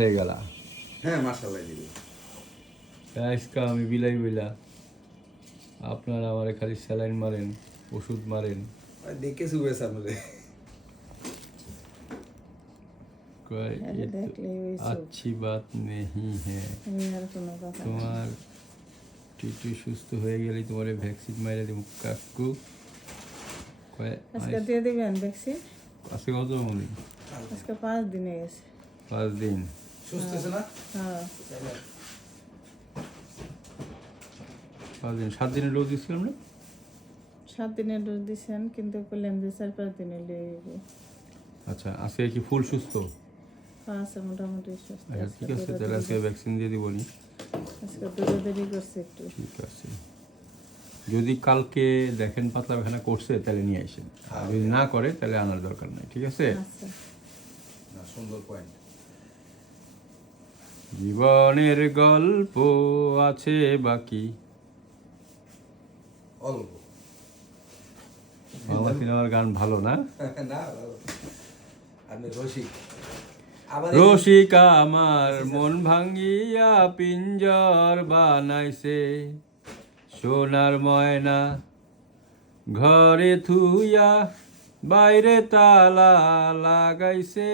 হয়ে গেল। হ্যাঁ মাশাআল্লাহ দিদি। আজকে আমি বিলাই বইলা আপনারা আমারে খালি স্যালাইন মারেন, ওষুধ মারেন। দেখে শুবে সামনে কয় ये तो अच्छी बात नहीं है। তোমার টিটু সুস্থ হয়ে গেলেই তোমার ভ্যাকসিন মাইরা দিব কাকু। কয় আজকে দিয়ে দিবেন ভ্যাকসিন? আজকে কত মনে? আজকে 5 দিন হয়ে গেছে। 5 দিন সুস্থ আছে না? হ্যাঁ 5 দিন 7 দিনের ডোজ দিছিলাম না? 7 দিনের ডোজ দিছেন, কিন্তু বললেন যে 4-5 দিনে লইব। আচ্ছা আজকে কি ফুল সুস্থ? আছে মোটামুটি সুস্থ। আচ্ছা ঠিক আছে, তাহলে আজকে ভ্যাকসিন দিয়ে দিব নি। আজকে দৌড়াদৌড়ি করছে একটু। ঠিক আছে, যদি কালকে দেখেন পাতলা পায়খানা করছে তাহলে নিয়ে আসেন, আর যদি না করে তাহলে আনার দরকার নাই। ঠিক আছে? আচ্ছা না সুন্দর পয়েন্ট। জীবনের গল্প আছে বাকি অল্প বাংলা সিনেমার গান ভালো না? না ভালো। আপনি রসিক আবার রসিকা আমার মন ভাঙ্গিয়া পিঞ্জর বানাইছে, সোনার ময়না ঘরে থুইয়া বাইরে তালা লাগাইছে।